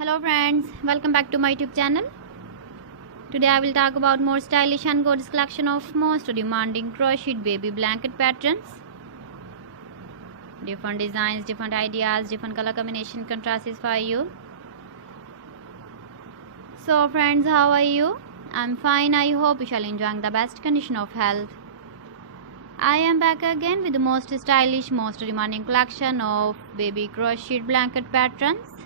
Hello friends, welcome back to my YouTube channel. Today I will talk about more stylish and gorgeous collection of most demanding crocheted baby blanket patterns. Different designs, different ideas, different color combination contrasts for you. So friends, how are you? I'm fine. I hope you shall enjoy the best condition of health. I am back again with the most stylish, most demanding collection of baby crocheted blanket patterns.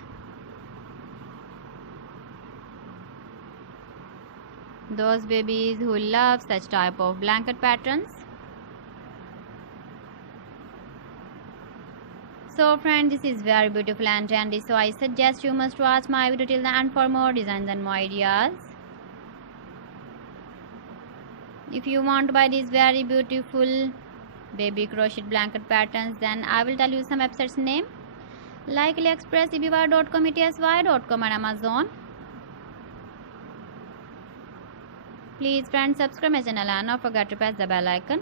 Those babies who love such type of blanket patterns. So friends, this is very beautiful and trendy, so I suggest you must watch my video till the end for more designs and more ideas. If you want to buy these very beautiful baby crocheted blanket patterns, then I will tell you some websites name like AliExpress, eBay.com, ETSY.com and Amazon. Please friends, subscribe my channel and don't forget to press the bell icon.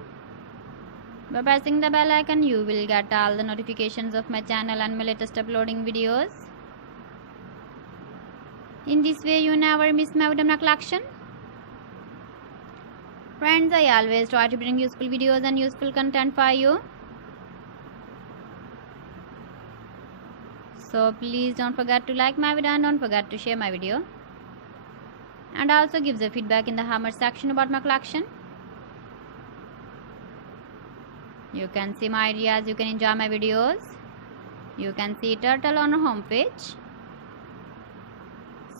By pressing the bell icon, you will get all the notifications of my channel and my latest uploading videos. In this way, you never miss my video collection. Friends, I always try to bring useful videos and useful content for you. So please don't forget to like my video and don't forget to share my video. And also give the feedback in the comment section about my collection. You can see my ideas, you can enjoy my videos. You can see turtle on our home page.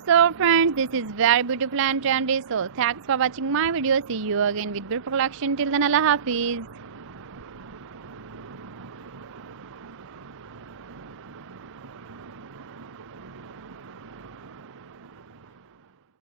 So friends, this is very beautiful and trendy. So thanks for watching my video. See you again with beautiful collection. Till then, Allah Hafiz.